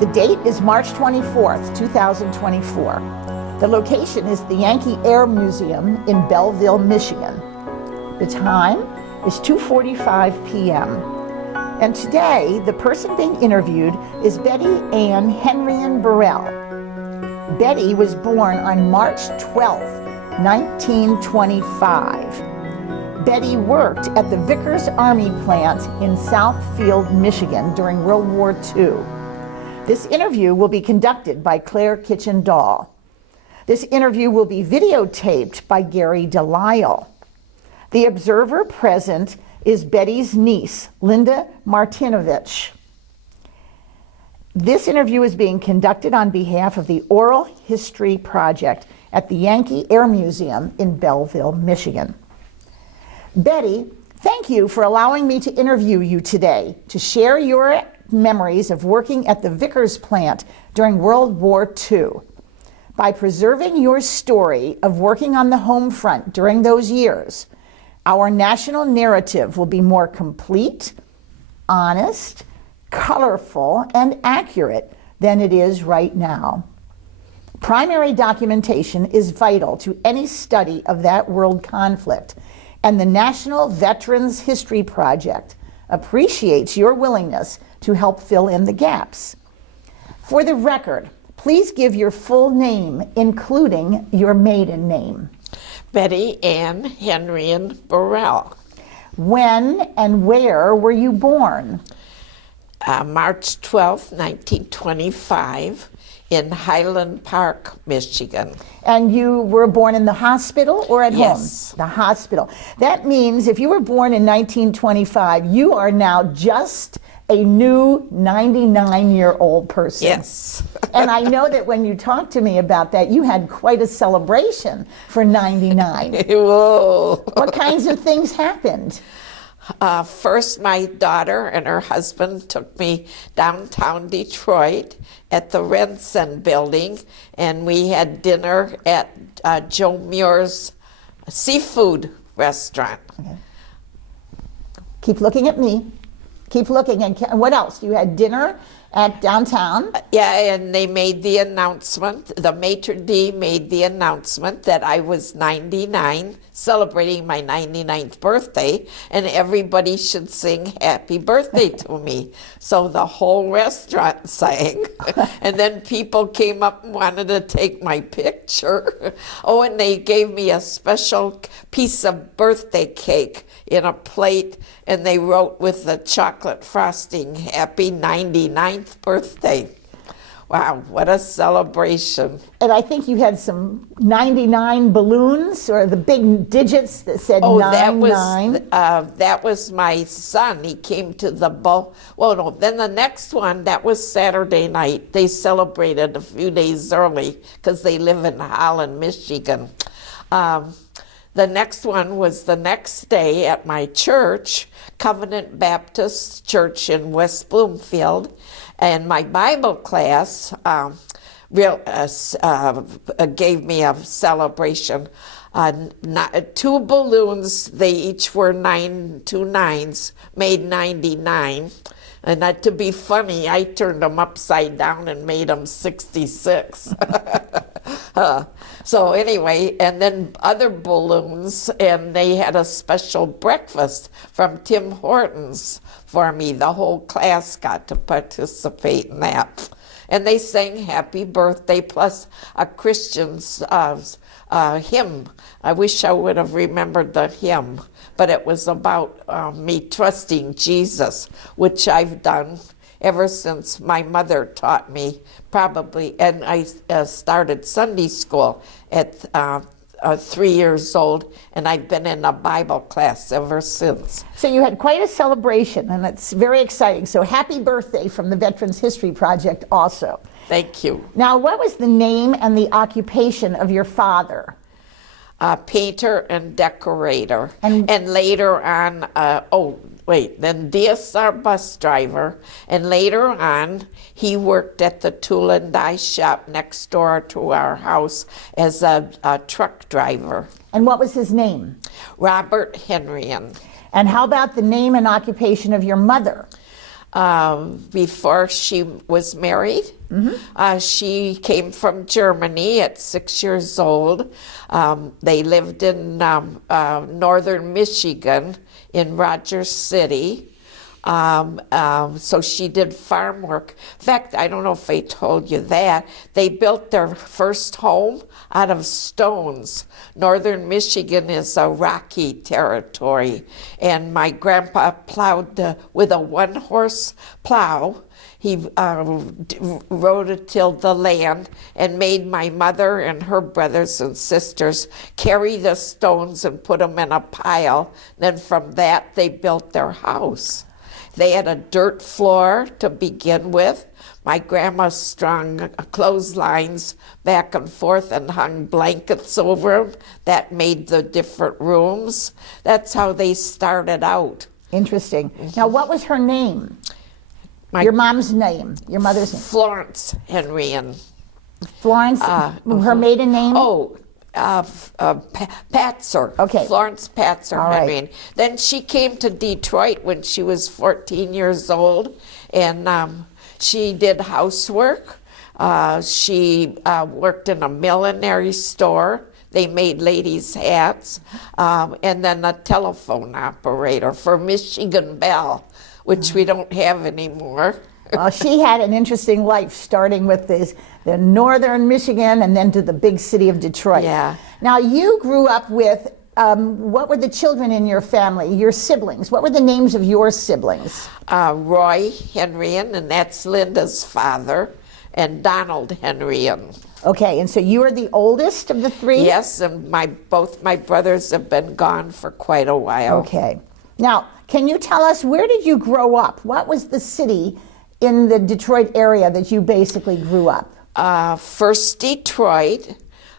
The date is March 24th, 2024. The location is the Yankee Air Museum in Belleville, Michigan. The time is 2:45 p.m. And today, the person being interviewed is Betty Ann Henrian Burrell. Betty was born on March 12th, 1925. Betty worked at the Vickers Army plant in Southfield, Michigan during World War II. This interview will be conducted by Claire Kitchen-Dahl. This interview will be videotaped by Gary Delisle. The observer present is Betty's niece, Linda Martinovich. This interview is being conducted on behalf of the Oral History Project at the Yankee Air Museum in Belleville, Michigan. Betty, thank you for allowing me to interview you today to share your memories of working at the Vickers plant during World War II. By preserving your story of working on the home front during those years, our national narrative will be more complete, honest, colorful, and accurate than it is right now. Primary documentation is vital to any study of that world conflict, and the National Veterans History Project appreciates your willingness to help fill in the gaps. For the record, please give your full name, including your maiden name. Betty Ann Henrian Burrell. When and where were you born? March 12, 1925, in Highland Park, Michigan. And you were born in the hospital or at Yes. home? The hospital. That means if you were born in 1925, you are now just a new 99-year-old person. Yes. And I know that when you talked to me about that, you had quite a celebration for 99. Whoa. What kinds of things happened? First, my daughter and her husband took me downtown Detroit at the Renson building, and we had dinner at Joe Muir's seafood restaurant. Okay. Keep looking at me. Keep looking. And what else? You had dinner at downtown? Yeah, and they made the announcement, the maitre d' made the announcement that I was 99, celebrating my 99th birthday, and everybody should sing happy birthday to me. So the whole restaurant sang, and then people came up and wanted to take my picture. Oh, and they gave me a special piece of birthday cake in a plate, and they wrote with the chocolate frosting, happy 99th birthday. Wow, what a celebration. And I think you had some 99 balloons, or the big digits that said 99. That was my son. He came to the then the next one, that was Saturday night. They celebrated a few days early because they live in Holland, Michigan. The next one was the next day at my church, Covenant Baptist Church in West Bloomfield, and my Bible class gave me a celebration. 2 balloons, they each were 2 nines, made 99. And to be funny, I turned them upside down and made them 66. So anyway, and then other balloons, and they had a special breakfast from Tim Hortons for me. The whole class got to participate in that. And they sang happy birthday, plus a Christian's hymn. I wish I would have remembered the hymn, but it was about me trusting Jesus, which I've done ever since my mother taught me, probably, and I started Sunday school at 3 years old, and I've been in a Bible class ever since. So you had quite a celebration, and it's very exciting. So happy birthday from the Veterans History Project also. Thank you. Now, what was the name and the occupation of your father? Painter and decorator. And later on, then DSR bus driver. And later on, he worked at the tool and die shop next door to our house as a truck driver. And what was his name? Robert Henrian. And how about the name and occupation of your mother? before she was married. She came from Germany at 6 years old. They lived in northern Michigan in Rogers City. So she did farm work. In fact, I don't know if I told you that. They built their first home out of stones. Northern Michigan is a rocky territory, and my grandpa plowed with a one-horse plow. He rode-tilled the land and made my mother and her brothers and sisters carry the stones and put them in a pile. Then from that, they built their house. They had a dirt floor to begin with. My grandma strung clotheslines back and forth and hung blankets over them. That made the different rooms. That's how they started out. Interesting. Now, what was her name? Your mom's name, your mother's name? Florence Henrian. Florence, her maiden name? Patzer. Okay. Florence Patzer Henrian. Right. Then she came to Detroit when she was 14 years old, and she did housework. She worked in a millinery store. They made ladies' hats, and then a telephone operator for Michigan Bell, which we don't have anymore. Well, she had an interesting life, starting with the northern Michigan and then to the big city of Detroit. Yeah. Now, you grew up with, what were the children in your family, your siblings? What were the names of your siblings? Roy Henrian, and that's Linda's father, and Donald Henrian. Okay, and so you were the oldest of the three? Yes, and both my brothers have been gone for quite a while. Okay. Now, can you tell us, where did you grow up? What was the city in the Detroit area that you basically grew up? First Detroit,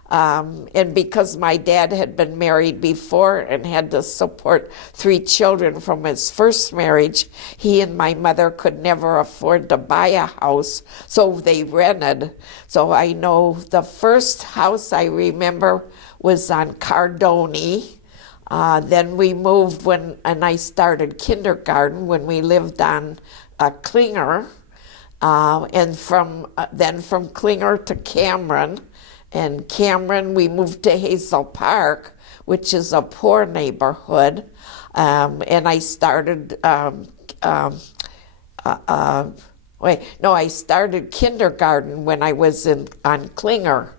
and because my dad had been married before and had to support 3 children from his first marriage, he and my mother could never afford to buy a house, so they rented. So I know the first house I remember was on Cardoni. Then we moved and I started kindergarten when we lived on Klinger, and then from Klinger to Cameron, and Cameron we moved to Hazel Park, which is a poor neighborhood, and I started. I started kindergarten when I was on Klinger,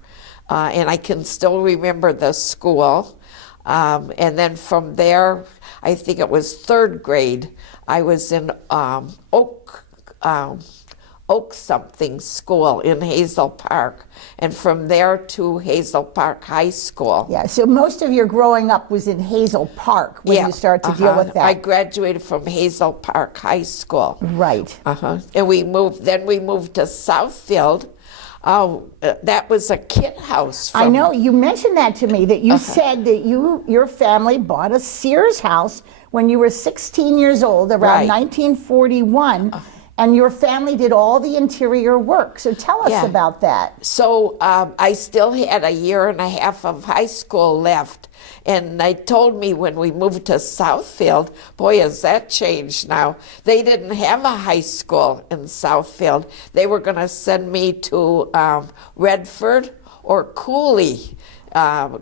and I can still remember the school. And then from there, I think it was 3rd grade, I was in Oak something school in Hazel Park, and from there to Hazel Park High School. Yeah, so most of your growing up was in Hazel Park when you started to deal with that. I graduated from Hazel Park High School. Right. And we moved to Southfield. That was a kid house. I know, you mentioned that to me, that you said that your family bought a Sears house when you were 16 years old, around 1941, and your family did all the interior work. So tell us about that. So I still had a year and a half of high school left. And they told me when we moved to Southfield, boy, has that changed now. They didn't have a high school in Southfield. They were going to send me to Redford or Cooley.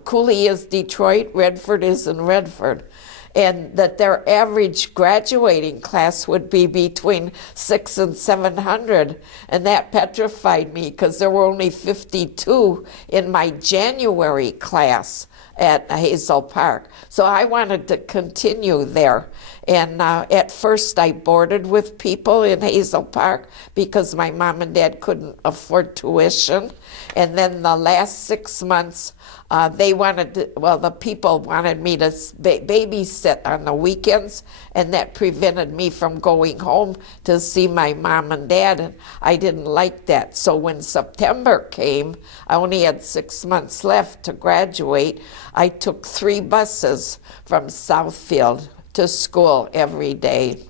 Cooley is Detroit, Redford is in Redford. And that their average graduating class would be between 600 and 700. And that petrified me because there were only 52 in my January class at Hazel Park. So I wanted to continue there. And at first I boarded with people in Hazel Park because my mom and dad couldn't afford tuition. And then the last 6 months, the people wanted me to babysit on the weekends, and that prevented me from going home to see my mom and dad, and I didn't like that. So when September came, I only had 6 months left to graduate. I took 3 buses from Southfield to school every day.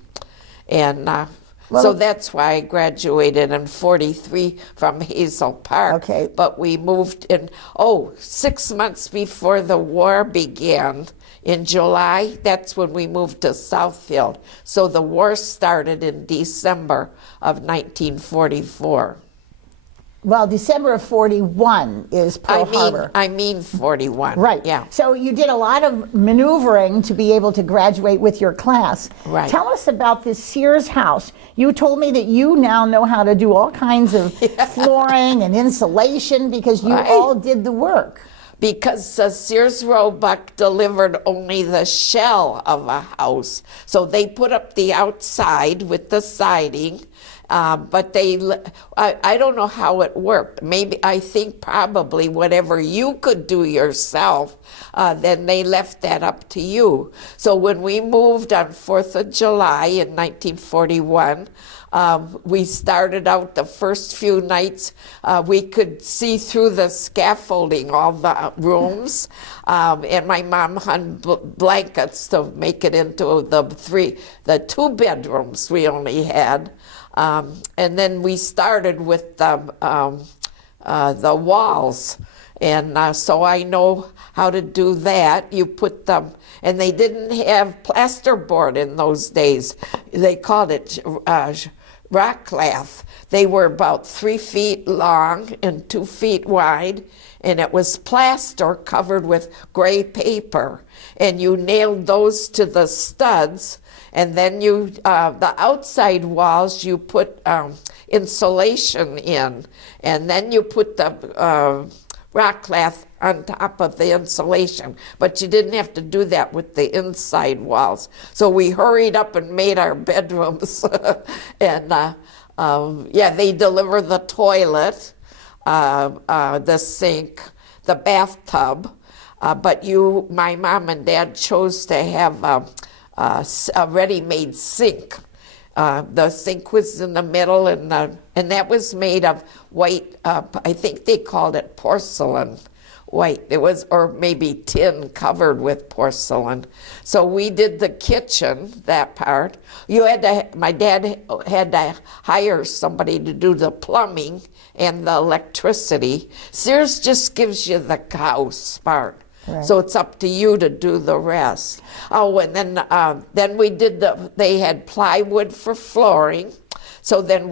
And so that's why I graduated in 43 from Hazel Park. Okay. But we moved in, 6 months before the war began In July, that's when we moved to Southfield. So the war started in December of 1944. Well, December of 41 is Pearl Harbor. I mean 41. Right. Yeah. So you did a lot of maneuvering to be able to graduate with your class. Right. Tell us about this Sears house. You told me that you now know how to do all kinds of flooring and insulation because you all did the work. Because Sears Roebuck delivered only the shell of a house. So they put up the outside with the siding, but I don't know how it worked. Maybe, I think probably whatever you could do yourself, then they left that up to you. So when we moved on 4th of July in 1941, we started out the first few nights, we could see through the scaffolding, all the rooms, and my mom hung blankets to make it into the 2 bedrooms we only had. And then we started with the walls. And so I know how to do that. You put them, and they didn't have plasterboard in those days. They called it rock lath. They were about 3 feet long and 2 feet wide, and it was plaster covered with gray paper. And you nailed those to the studs, and then the outside walls you put insulation in, and then you put the rock lath on top of the insulation, but you didn't have to do that with the inside walls. So we hurried up and made our bedrooms, and they deliver the toilet, the sink, the bathtub, but my mom and dad chose to have a ready-made sink. The sink was in the middle, and that was made of white, I think they called it porcelain white. It was, or maybe tin covered with porcelain. So we did the kitchen, that part. My dad had to hire somebody to do the plumbing and the electricity. Sears just gives you the house part. Right. So it's up to you to do the rest. Oh, and then we did they had plywood for flooring. So then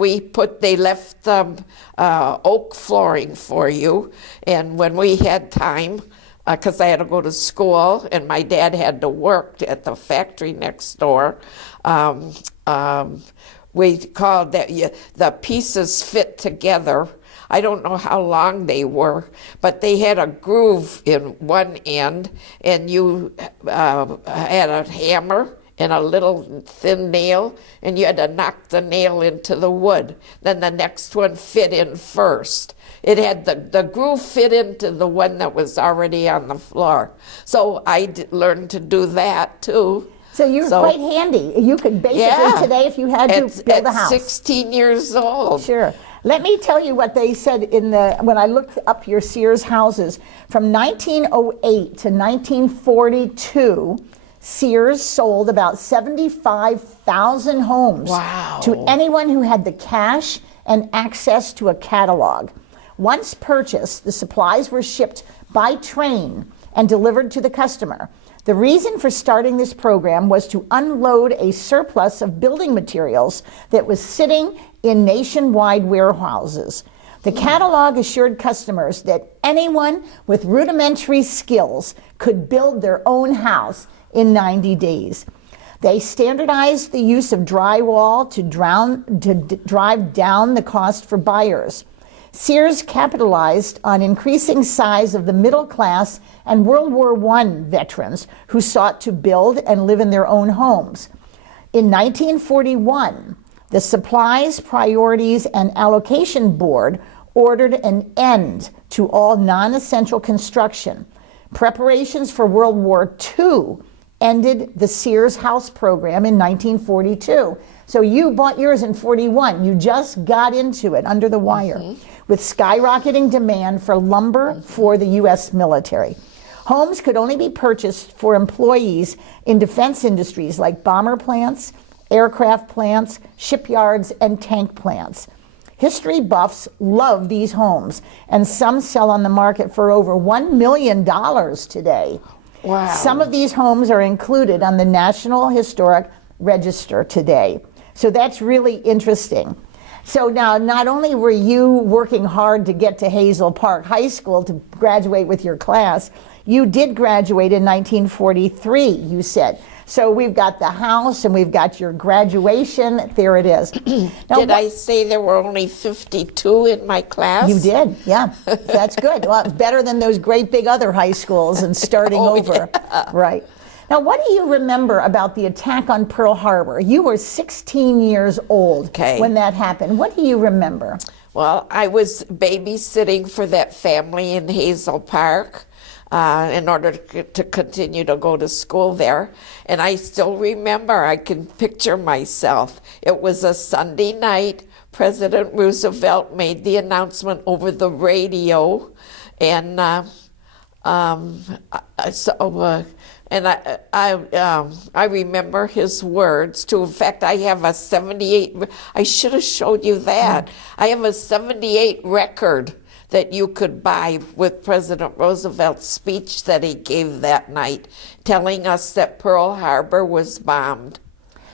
they left oak flooring for you. And when we had time, because I had to go to school and my dad had to work at the factory next door, we called that, the pieces fit together. I don't know how long they were, but they had a groove in one end, and you had a hammer and a little thin nail, and you had to knock the nail into the wood. Then the next one fit in first. It had the groove fit into the one that was already on the floor. So I learned to do that too. So you're quite handy. You could basically today, if you had to build a house. At 16 years old. Sure. Let me tell you what they said when I looked up your Sears houses. From 1908 to 1942, Sears sold about 75,000 homes to anyone who had the cash and access to a catalog. Once purchased, the supplies were shipped by train and delivered to the customer. The reason for starting this program was to unload a surplus of building materials that was sitting in nationwide warehouses. The catalog assured customers that anyone with rudimentary skills could build their own house in 90 days. They standardized the use of drywall to drive down the cost for buyers. Sears capitalized on increasing size of the middle class and World War I veterans who sought to build and live in their own homes. In 1941, the Supplies, Priorities, and Allocation Board ordered an end to all non-essential construction. Preparations for World War II ended the Sears House program in 1942. So you bought yours in 41. You just got into it under the wire with skyrocketing demand for lumber for the U.S. military. Homes could only be purchased for employees in defense industries like bomber plants, aircraft plants, shipyards, and tank plants. History buffs love these homes, and some sell on the market for over $1 million today. Wow. Some of these homes are included on the National Historic Register today. So that's really interesting. So now, not only were you working hard to get to Hazel Park High School to graduate with your class, you did graduate in 1943, you said. So we've got the house and we've got your graduation. There it is. Now, Did I say there were only 52 in my class? You did, yeah. That's good. Well, it's better than those great big other high schools and starting over. Yeah. Right. Now, what do you remember about the attack on Pearl Harbor? You were 16 years old when that happened. What do you remember? Well, I was babysitting for that family in Hazel Park in order to continue to go to school there. And I still remember, I can picture myself. It was a Sunday night. President Roosevelt made the announcement over the radio. And I remember his words too. In fact, I have a 78, I should have showed you that. I have a 78 record that you could buy with President Roosevelt's speech that he gave that night, telling us that Pearl Harbor was bombed.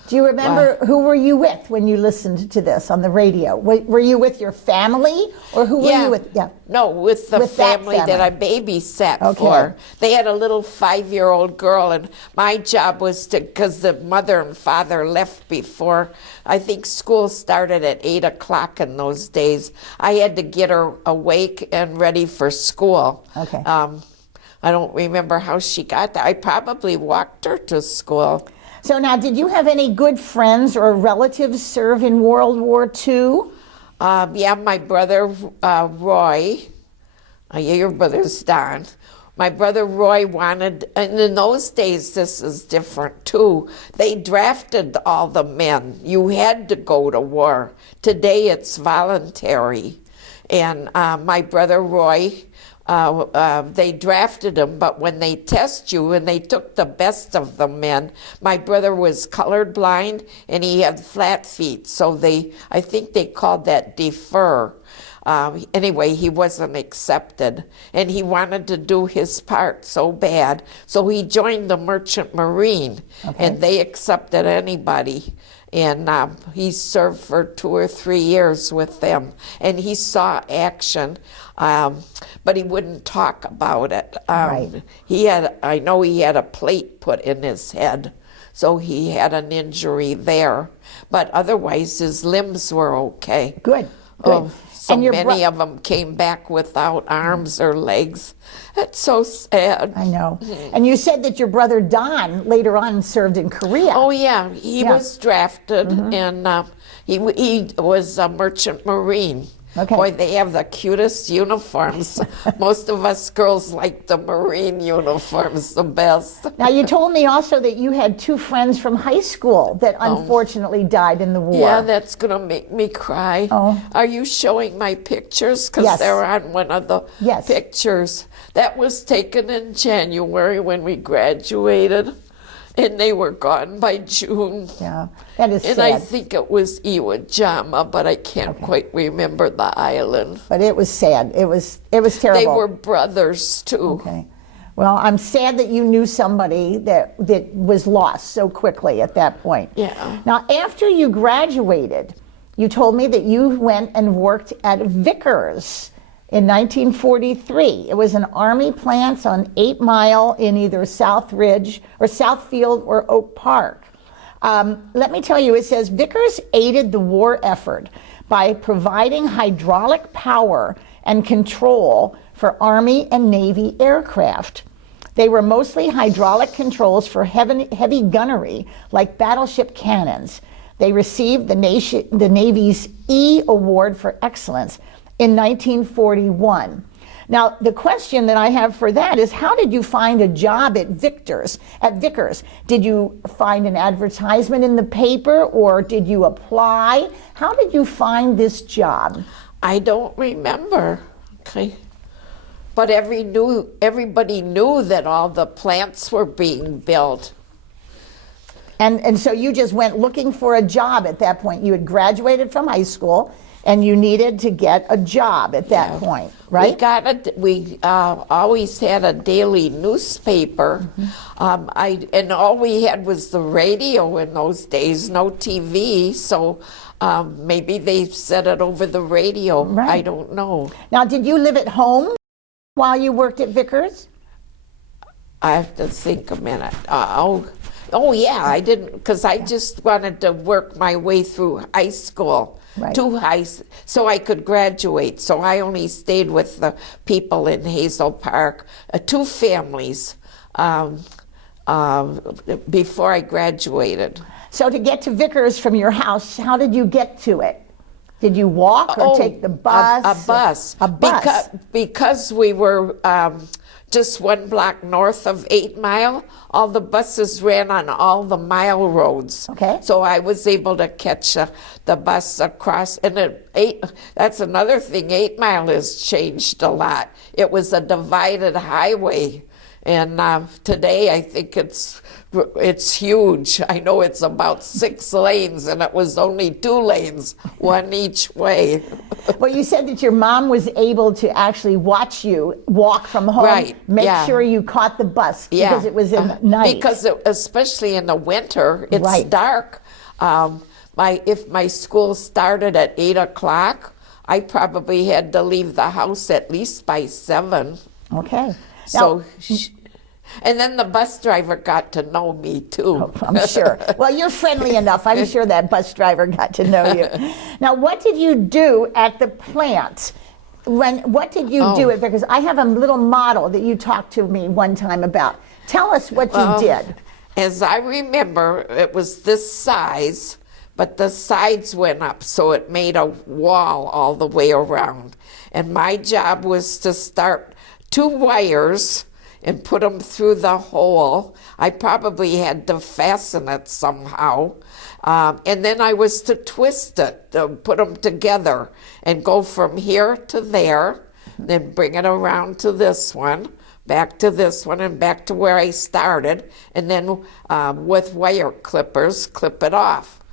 Do you remember who were you with when you listened to this on the radio? Were you with your family, or who were you with? Yeah. No, with the family that I babysat for. They had a little 5-year-old girl, and my job was to, because the mother and father left before, I think school started at 8 o'clock in those days. I had to get her awake and ready for school. Okay. I don't remember how she got there. I probably walked her to school. So now, did you have any good friends or relatives serve in World War II? Yeah, my brother Roy, your brother's Don. My brother Roy wanted, and in those days this is different too, they drafted all the men. You had to go to war. Today it's voluntary. And my brother Roy, they drafted him, but when they test you, and they took the best of the men, my brother was colorblind and he had flat feet, so I think they called that defer. Anyway, he wasn't accepted, and he wanted to do his part so bad, so he joined the Merchant Marine, and they accepted anybody. And he served for 2 or 3 years with them, and he saw action, but he wouldn't talk about it. I know he had a plate put in his head, so he had an injury there, but otherwise his limbs were okay. Good. So many of them came back without arms or legs. It's so sad. I know. And you said that your brother Don later on served in Korea. Oh yeah, he was drafted, and he was a Merchant Marine. Okay. Boy, they have the cutest uniforms. Most of us girls like the Marine uniforms the best. Now, you told me also that you had 2 friends from high school that unfortunately died in the war. Yeah, that's going to make me cry. Are you showing my pictures? Because they're on one of the pictures. That was taken in January when we graduated. And they were gone by June. Yeah, that is sad. And I think it was Iwo Jima, but I can't quite remember the island. But it was sad. It was terrible. They were brothers too. Okay. Well, I'm sad that you knew somebody that was lost so quickly at that point. Yeah. Now, after you graduated, you told me that you went and worked at Vickers in 1943. It was an Army plant on 8 Mile in either Southfield or Oak Park. Let me tell you, it says Vickers aided the war effort by providing hydraulic power and control for Army and Navy aircraft. They were mostly hydraulic controls for heavy gunnery, like battleship cannons. They received the Navy's E Award for Excellence in 1941. Now, the question that I have for that is, how did you find a job at Vickers? Did you find an advertisement in the paper, or did you apply? How did you find this job? I don't remember. Okay. But everybody knew that all the plants were being built. And so you just went looking for a job at that point. You had graduated from high school, and you needed to get a job at that point, right? We always had a daily newspaper. And all we had was the radio in those days, no TV. So maybe they said it over the radio. Right. I don't know. Now, did you live at home while you worked at Vickers? I have to think a minute. Oh yeah, I didn't, because I just wanted to work my way through high school, Right. so I could graduate. So I only stayed with the people in Hazel Park, 2 families, before I graduated. So to get to Vickers from your house, how did you get to it? Did you walk or take the bus? A bus. A bus. Because we were just 1 block north of 8 Mile, all the buses ran on all the mile roads. Okay. So I was able to catch the bus across, and that's another thing, 8 Mile has changed a lot. It was a divided highway, and today I think it's huge. I know it's about 6 lanes, and it was only 2 lanes, 1 each way. Well, you said that your mom was able to actually watch you walk from home, Right, make yeah. sure you caught the bus because it was in night. Because especially in the winter, it's Right. dark. If my school started at 8 o'clock, I probably had to leave the house at least by 7. Okay. So, and then the bus driver got to know me too. I'm sure. Well, you're friendly enough. I'm sure that bus driver got to know you. Now, what did you do at the plant? What did you do at Vickers? I have a little model that you talked to me one time about. Tell us what you did. As I remember, it was this size, but the sides went up, so it made a wall all the way around. And my job was to start 2 wires and put them through the hole. I probably had to fasten it somehow. And then I was to twist it, to put them together and go from here to there, then bring it around to this one, back to this one, and back to where I started, and then with wire clippers, clip it off.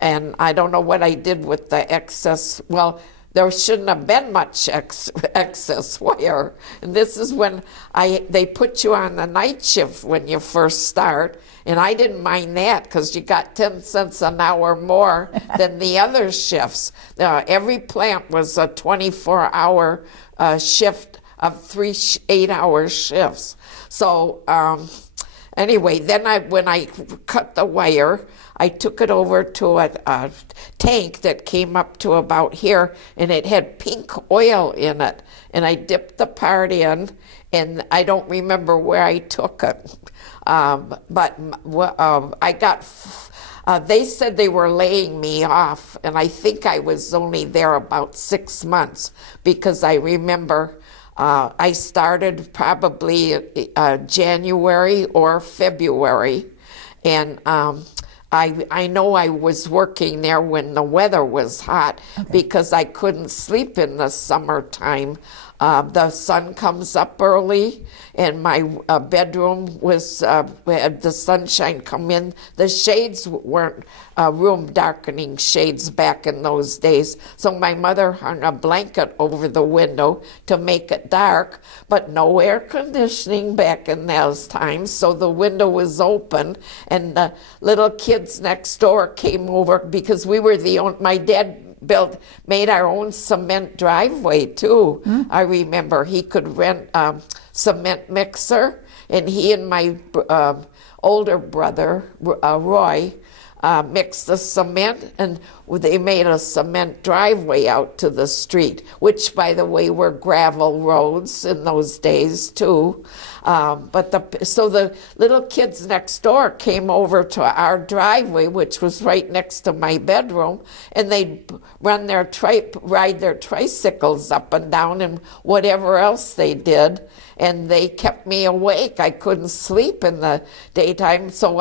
And I don't know what I did with the excess. Well, there shouldn't have been much excess wire. And this is when they put you on the night shift when you first start. And I didn't mind that because you got 10 cents an hour more than the other shifts. Every plant was a 24-hour shift of 3 8-hour shifts. So anyway, then when I cut the wire, I took it over to a tank that came up to about here, and it had pink oil in it. And I dipped the part in, and I don't remember where I took it. But I got, they said they were laying me off, and I think I was only there about 6 months, because I remember I started probably January or February, and I know I was working there when the weather was hot, because I couldn't sleep in the summertime. The sun comes up early, and my bedroom was had the sunshine come in. The shades weren't room darkening shades back in those days, so my mother hung a blanket over the window to make it dark, but no air conditioning back in those times, so the window was open, and the little kids next door came over, because we were my dad made our own cement driveway too. I remember he could rent cement mixer, and he and my older brother Roy mixed the cement, and they made a cement driveway out to the street, which, by the way, were gravel roads in those days too. So the little kids next door came over to our driveway, which was right next to my bedroom, and they'd ride their tricycles up and down and whatever else they did. And they kept me awake. I couldn't sleep in the daytime. So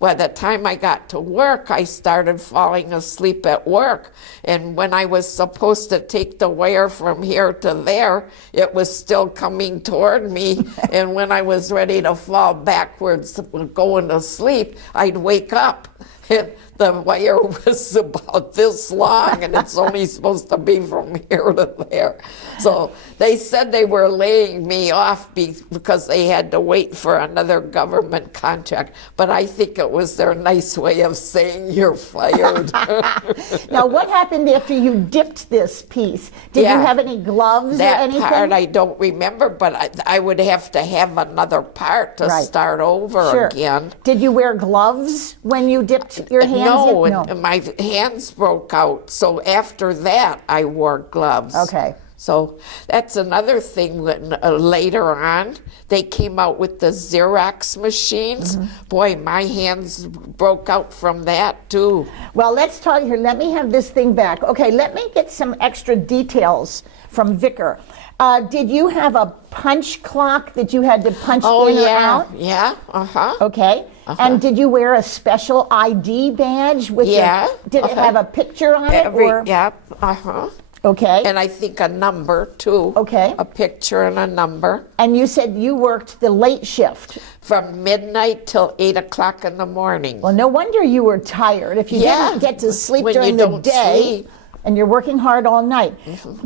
by the time I got to work, I started falling asleep at work. And when I was supposed to take the wire from here to there, it was still coming toward me. And when I was ready to fall backwards, going to sleep, I'd wake up. And the wire was about this long, and it's only supposed to be from here to there. So they said they were laying me off because they had to wait for another government contract. But I think it was their nice way of saying you're fired. Now, what happened after you dipped this piece? Did you have any gloves or anything? That part I don't remember, but I would have to have another part to start over again. Did you wear gloves when you dipped your hands? No, and my hands broke out. So after that, I wore gloves. Okay. So that's another thing. When, later on, they came out with the Xerox machines. Boy, my hands broke out from that too. Well, let's talk here. Let me have this thing back. Okay, let me get some extra details from Vicker. Did you have a punch clock that you had to punch in or out? Yeah, Okay. And did you wear a special ID badge with did it have a picture on it? Okay. And I think a number too. Okay. A picture and a number. And you said you worked the late shift. From midnight till 8 o'clock in the morning. Well, no wonder you were tired if you didn't get to sleep when during you the don't day. sleep. And you're working hard all night.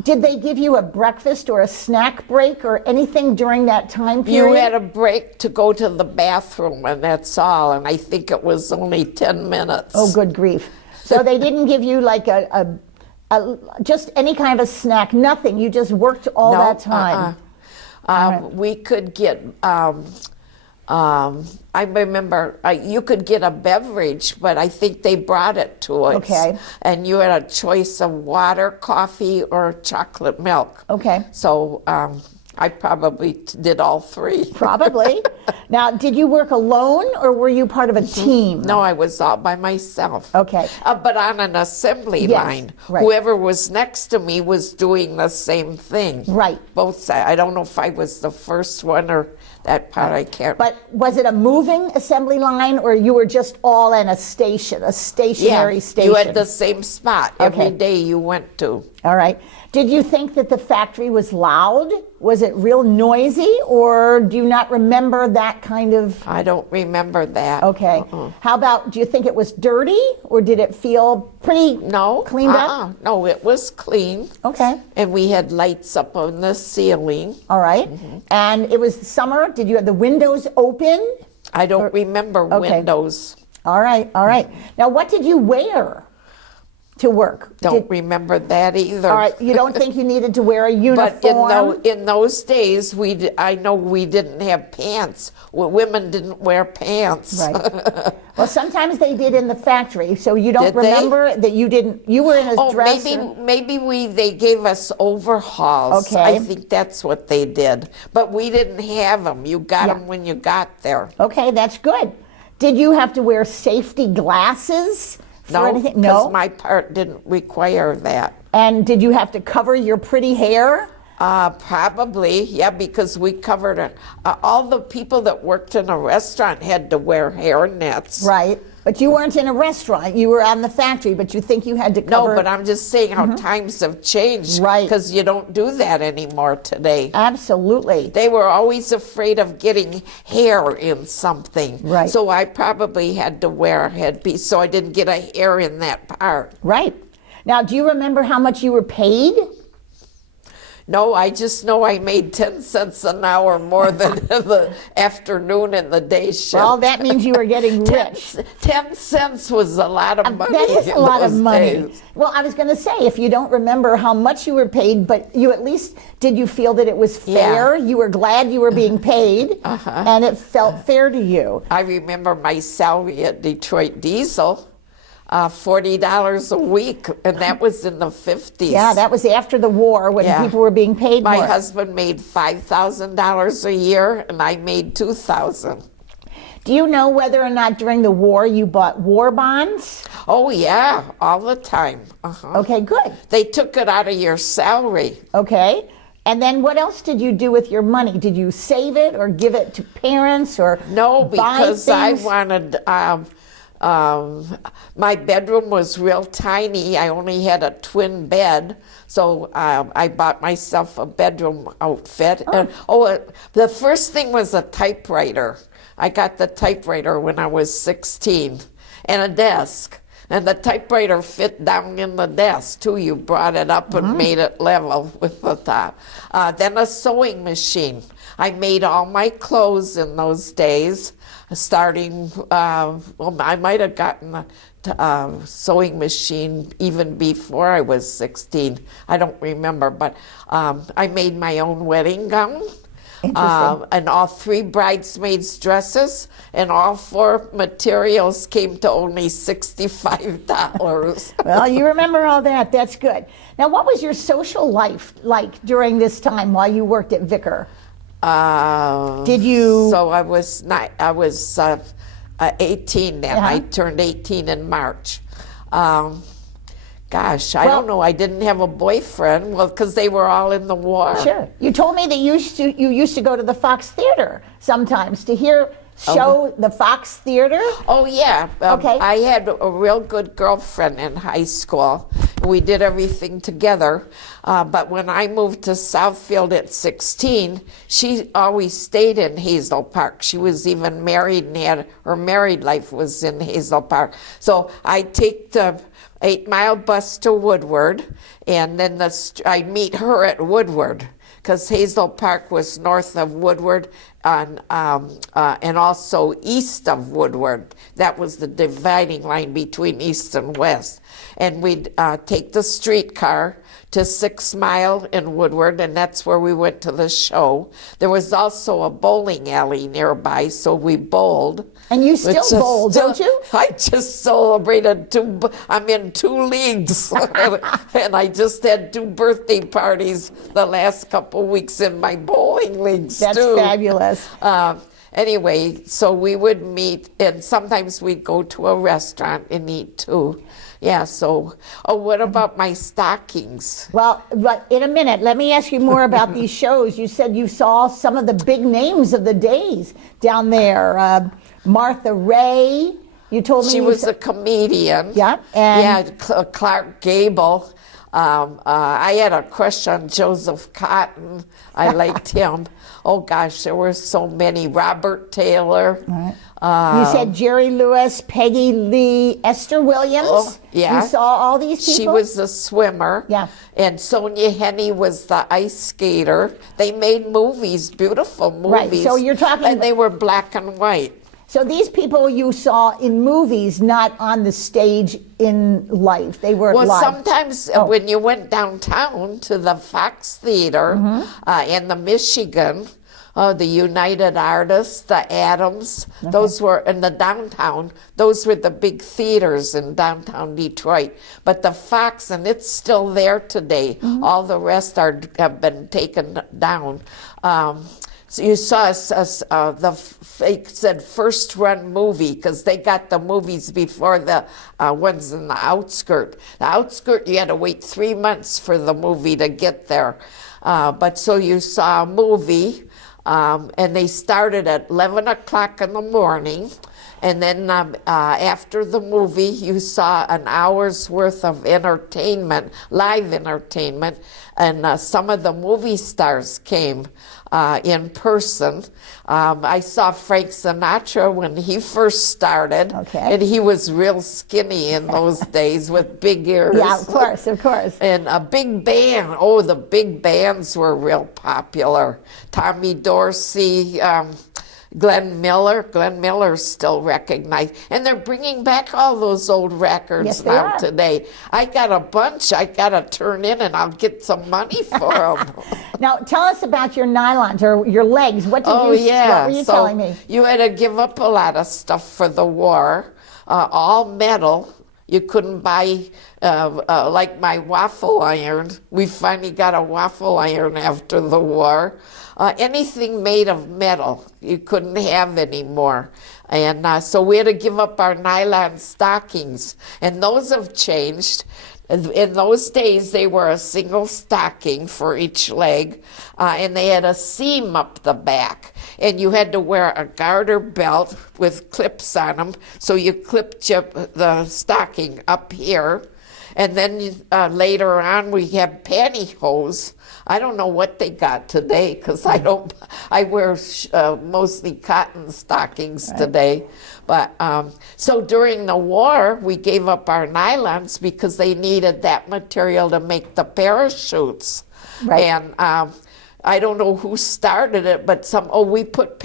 Did they give you a breakfast or a snack break or anything during that time period? You had a break to go to the bathroom, and that's all. And I think it was only 10 minutes. Oh, good grief. So they didn't give you like a just any kind of a snack, nothing. You just worked all that time. We could get, I remember you could get a beverage, but I think they brought it to us. Okay. And you had a choice of water, coffee, or chocolate milk. Okay. So I probably did all three. Probably. Now, did you work alone or were you part of a team? No, I was all by myself. Okay. But on an assembly line, whoever was next to me was doing the same thing. Right. Both sides. I don't know if I was the first one or that part I can't. But was it a moving assembly line or you were just all in a station, a stationary station? You had the same spot every day you went to. All right. Did you think that the factory was loud? Was it real noisy, or do you not remember that kind of? I don't remember that. Okay. How about, do you think it was dirty, or did it feel pretty cleaned up? No, it was clean. Okay. And we had lights up on the ceiling. All right. And it was summer. Did you have the windows open? I don't remember windows. All right. All right. Now, what did you wear to work? Don't remember that either. All right, you don't think you needed to wear a uniform? But in those days, I know we didn't have pants. Women didn't wear pants. Right. Well, sometimes they did in the factory, so you don't remember that you didn't. You were in a dress. Maybe they gave us overalls. Okay. I think that's what they did. But we didn't have them. You got them when you got there. Okay, that's good. Did you have to wear safety glasses? No, because my part didn't require that. And did you have to cover your pretty hair? Probably, yeah, because we covered it. All the people that worked in a restaurant had to wear hair nets. Right, but you weren't in a restaurant. You were on the factory, but you think you had to cover... No, but I'm just saying how times have changed. Right. Because you don't do that anymore today. Absolutely. They were always afraid of getting hair in something. Right. So I probably had to wear a headpiece so I didn't get a hair in that part. Right. Now, do you remember how much you were paid? No, I just know I made 10 cents an hour more than in the afternoon and the day shift. Well, that means you were getting rich. 10 cents was a lot of money. That is a lot of money. Days. Well, I was going to say, if you don't remember how much you were paid, but you at least, did you feel that it was fair? You were glad you were being paid, and it felt fair to you. I remember my salary at Detroit Diesel. $40 a week, and that was in the 50s. Yeah, that was after the war when people were being paid more. My husband made $5,000 a year, and I made $2,000. Do you know whether or not during the war you bought war bonds? Oh, yeah, all the time. Okay, good. They took it out of your salary. Okay. And then what else did you do with your money? Did you save it or give it to parents or No, because buy I things? wanted... my bedroom was real tiny. I only had a twin bed, so I bought myself a bedroom outfit. And the first thing was a typewriter. I got the typewriter when I was 16, and a desk. And the typewriter fit down in the desk, too. You brought it up and made it level with the top. Then a sewing machine. I made all my clothes in those days, starting, well, I might have gotten a sewing machine even before I was 16. I don't remember, but I made my own wedding gown. And all 3 bridesmaids' dresses, and all 4 materials came to only $65. Well, you remember all that. That's good. Now, what was your social life like during this time while you worked at Vickers? Did you? So I was 18 then. I turned 18 in March. Gosh, I don't know. I didn't have a boyfriend. Well, because they were all in the war. Sure. You told me that you used to go to the Fox Theater sometimes to hear the Fox Theater. Oh, yeah. Okay. I had a real good girlfriend in high school. We did everything together. But when I moved to Southfield at 16, she always stayed in Hazel Park. She was even married and her married life was in Hazel Park. So I'd take the 8-mile bus to Woodward, and then I'd meet her at Woodward, because Hazel Park was north of Woodward and also east of Woodward. That was the dividing line between east and west. And we'd take the streetcar to 6 Mile in Woodward, and that's where we went to the show. There was also a bowling alley nearby, so we bowled. And you still bowl, don't you? I just celebrated I'm in 2 leagues. And I just had 2 birthday parties the last couple weeks in my bowling leagues, That's too. fabulous. Anyway, so we would meet, and sometimes we'd go to a restaurant and eat, too. Yeah, so, what about my stockings? Well, but in a minute, let me ask you more about these shows. You said you saw some of the big names of the days down there. Martha Ray, you told me. She was a comedian. Yeah. And yeah, Clark Gable. I had a crush on Joseph Cotton. I liked him. Oh gosh, there were so many. Robert Taylor. Right. You said Jerry Lewis, Peggy Lee, Esther Williams. Oh, yeah. You saw all these people? She was a swimmer. Yeah. And Sonia Henney was the ice skater. They made movies, beautiful movies. Right, so you're talking And they were black and white. So these people you saw in movies, not on the stage in life. They were live. Sometimes when you went downtown to the Fox Theater in the Michigan, the United Artists, the Adams, those were in the downtown. Those were the big theaters in downtown Detroit. But the Fox, and it's still there today. All the rest have been taken down. So you saw they said first run movie, because they got the movies before the ones in the outskirt. The outskirt, you had to wait 3 months for the movie to get there. But so you saw a movie, and they started at 11 o'clock in the morning. And then after the movie, you saw an hour's worth of entertainment, live entertainment, and some of the movie stars came in person. I saw Frank Sinatra when he first started, and he was real skinny in those days with big ears. Yeah, of course, of course. And a big band. Oh, the big bands were real popular. Tommy Dorsey, Glenn Miller's still recognized. And they're bringing back all those old records now today. I got a bunch I got to turn in, and I'll get some money for them. Now, tell us about your nylons or your legs. What were you telling me? You had to give up a lot of stuff for the war, all metal. You couldn't buy, like my waffle iron. We finally got a waffle iron after the war. Anything made of metal, you couldn't have anymore. And so we had to give up our nylon stockings. And those have changed. In those days, they were a single stocking for each leg, and they had a seam up the back. And you had to wear a garter belt with clips on them, so you clipped the stocking up here. And then later on, we have pantyhose. I don't know what they got today because I wear mostly cotton stockings today. But so during the war, we gave up our nylons because they needed that material to make the parachutes. Right. And I don't know who started it, but we put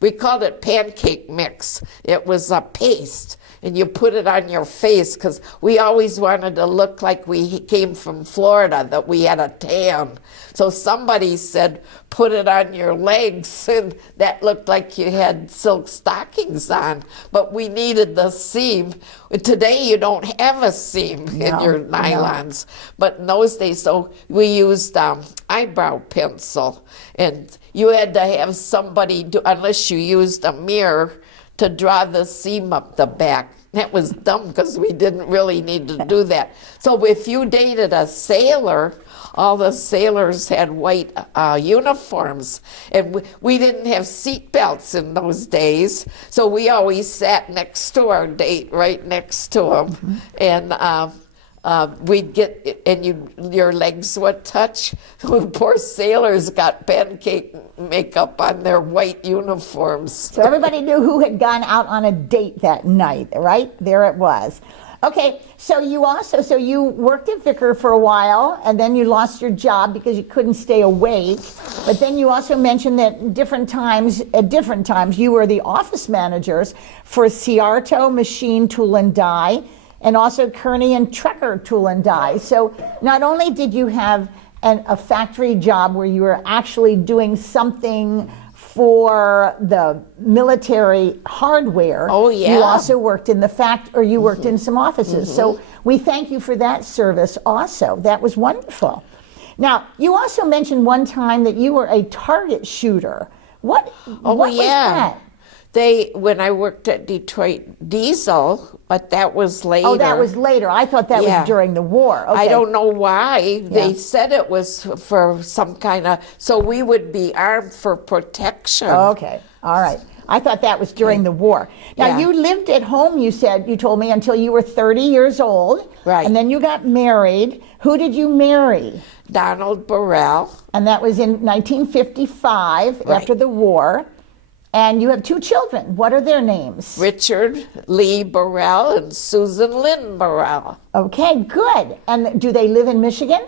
we called it pancake mix. It was a paste, and you put it on your face because we always wanted to look like we came from Florida, that we had a tan. So somebody said, put it on your legs, and that looked like you had silk stockings on. But we needed the seam. Today you don't have a seam in your nylons. But in those days, so we used eyebrow pencil. And you had to have somebody, unless you used a mirror, to draw the seam up the back. That was dumb because we didn't really need to do that. So if you dated a sailor, all the sailors had white uniforms, and we didn't have seat belts in those days, so we always sat next to our date, right next to him, and we'd get, and your legs would touch. Poor sailors got pancake makeup on their white uniforms. So everybody knew who had gone out on a date that night, right? There it was. Okay, so you worked at Vickers for a while, and then you lost your job because you couldn't stay awake. But then you also mentioned that at different times, you were the office managers for Ciarto Machine Tool and Die, and also Kearney and Trecker Tool and Die. So not only did you have a factory job where you were actually doing something for the military hardware. Oh, yeah. You also worked in you worked in some offices. So we thank you for that service also. That was wonderful. Now, you also mentioned one time that you were a target shooter. What was that? When I worked at Detroit Diesel, but that was later. Oh, that was later. I thought that was during the war. Okay. I don't know why. They said it was for some kind of, so we would be armed for protection. Okay, all right. I thought that was during the war. Now, you lived at home, you told me, until you were 30 years old. Right. And then you got married. Who did you marry? Donald Burrell. And that was in 1955, after the war. And you have 2 children. What are their names? Richard Lee Burrell and Susan Lynn Burrell. Okay, good. And do they live in Michigan?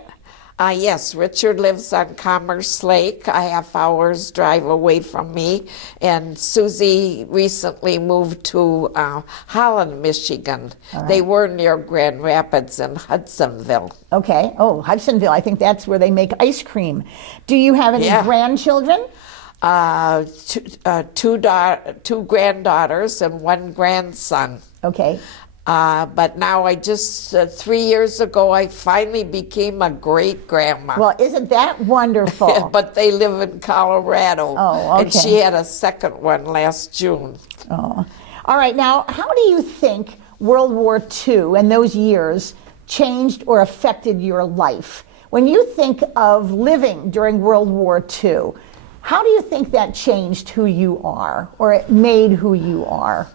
Yes, Richard lives on Commerce Lake, a half-hour's drive away from me. And Susie recently moved to Holland, Michigan. Right. They were near Grand Rapids and Hudsonville. Okay. Oh, Hudsonville. I think that's where they make ice cream. Do you have any grandchildren? Two granddaughters and 1 grandson. Okay. But now 3 years ago, I finally became a great-grandma. Well, isn't that wonderful? But they live in Colorado. Oh, okay. And she had a second one last June. Oh. All right. Now, how do you think World War II and those years changed or affected your life? When you think of living during World War II, how do you think that changed who you are, or it made who you are?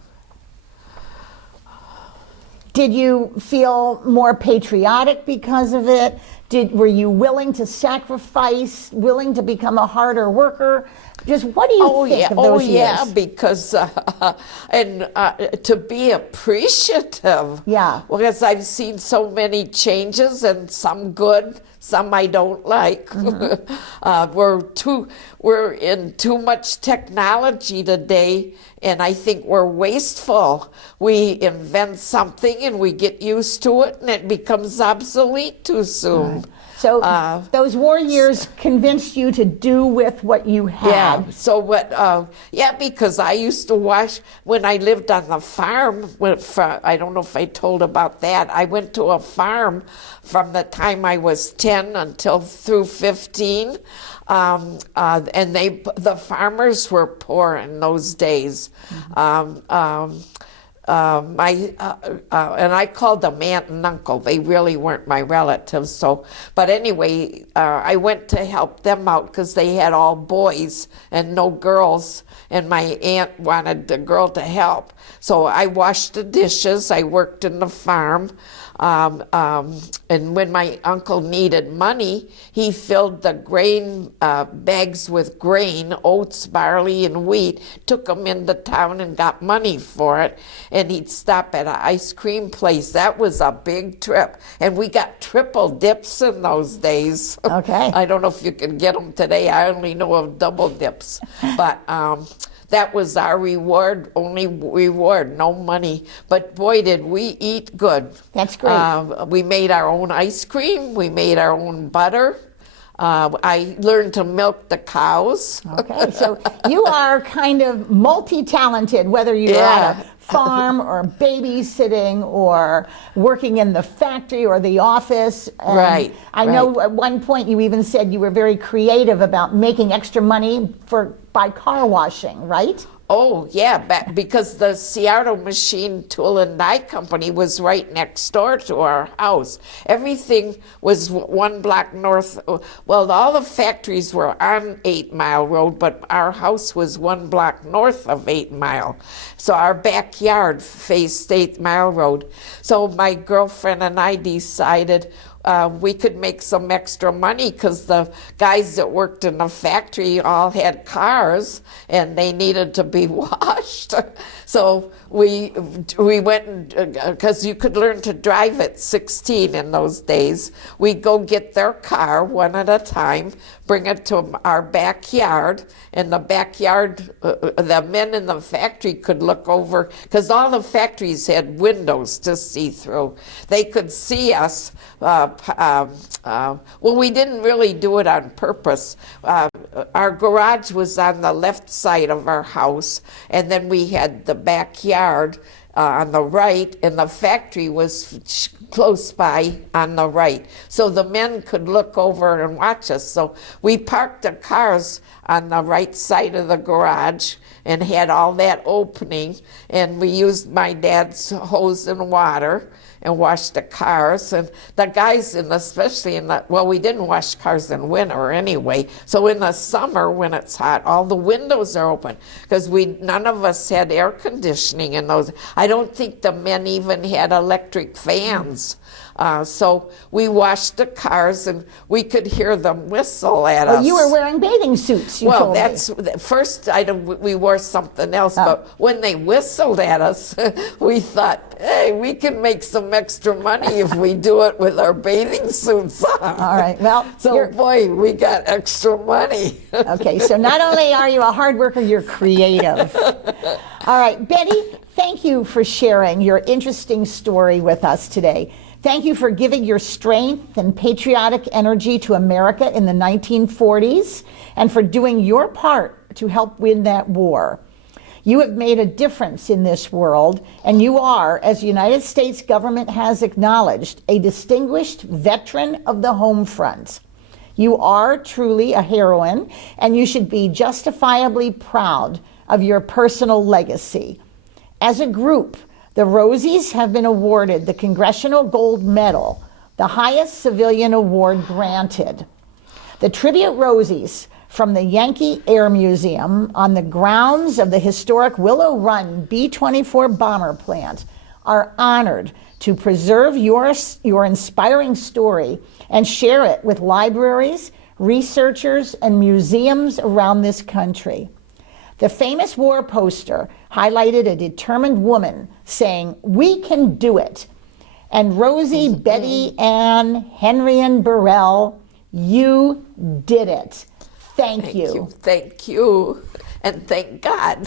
Did you feel more patriotic because of it? Were you willing to sacrifice, willing to become a harder worker? Just what do you think of those years? Yeah, because to be appreciative. Yeah. Because I've seen so many changes, and some good, some I don't like. We're in too much technology today, and I think we're wasteful. We invent something and we get used to it, and it becomes obsolete too soon. Right. So those war years convinced you to do with what you had. Yeah. So because I used to wash when I lived on the farm. I don't know if I told about that. I went to a farm from the time I was 10 until through 15. And the farmers were poor in those days. and I called them aunt and uncle. They really weren't my relatives. So, but anyway, I went to help them out because they had all boys and no girls, and my aunt wanted the girl to help. So I washed the dishes. I worked in the farm. And when my uncle needed money, he filled the grain bags with grain, oats, barley, and wheat, took them into town and got money for it. And he'd stop at an ice cream place. That was a big trip. And we got triple dips in those days. Okay. I don't know if you can get them today. I only know of double dips. But that was our reward, only reward, no money. But boy, did we eat good. That's great. We made our own ice cream. We made our own butter. I learned to milk the cows. Okay, so you are kind of multi-talented, whether you're at a farm or babysitting or working in the factory or the office. And Right. I know at one point you even said you were very creative about making extra money by car washing, right? Oh, yeah, because the Ciardo Machine Tool and Die Company was right next door to our house. Everything was 1 block north. Well, all the factories were on 8 Mile Road, but our house was 1 block north of 8 Mile. So our backyard faced 8 Mile Road. So my girlfriend and I decided we could make some extra money because the guys that worked in the factory all had cars and they needed to be washed. So we went, because you could learn to drive at 16 in those days. We'd go get their car one at a time, bring it to our backyard, and the backyard, the men in the factory could look over, because all the factories had windows to see through. They could see us. Well, we didn't really do it on purpose. Our garage was on the left side of our house, and then we had the backyard on the right, and the factory was close by on the right. So the men could look over and watch us. So we parked the cars on the right side of the garage and had all that opening, and we used my dad's hose and water and washed the cars. And the guys, especially in the, well, we didn't wash cars in winter anyway. So in the summer when it's hot, all the windows are open because none of us had air conditioning in those. I don't think the men even had electric fans. So we washed the cars and we could hear them whistle at us. You were wearing bathing suits, you told me. First we wore something else, but when they whistled at us, we thought, hey, we can make some extra money if we do it with our bathing suits on. All right, well. So boy, we got extra money. Okay, so not only are you a hard worker, you're creative. All right, Betty, thank you for sharing your interesting story with us today. Thank you for giving your strength and patriotic energy to America in the 1940s and for doing your part to help win that war. You have made a difference in this world, and you are, as the United States government has acknowledged, a distinguished veteran of the home front. You are truly a heroine, and you should be justifiably proud of your personal legacy. As a group, the Rosies have been awarded the Congressional Gold Medal, the highest civilian award granted. The Tribute Rosies from the Yankee Air Museum on the grounds of the historic Willow Run B-24 bomber plant are honored to preserve your inspiring story and share it with libraries, researchers, and museums around this country. The famous war poster highlighted a determined woman saying, "We can do it." And Rosie, Betty, Ann, Henry, and Burrell, you did it. Thank you. Thank you. And thank God.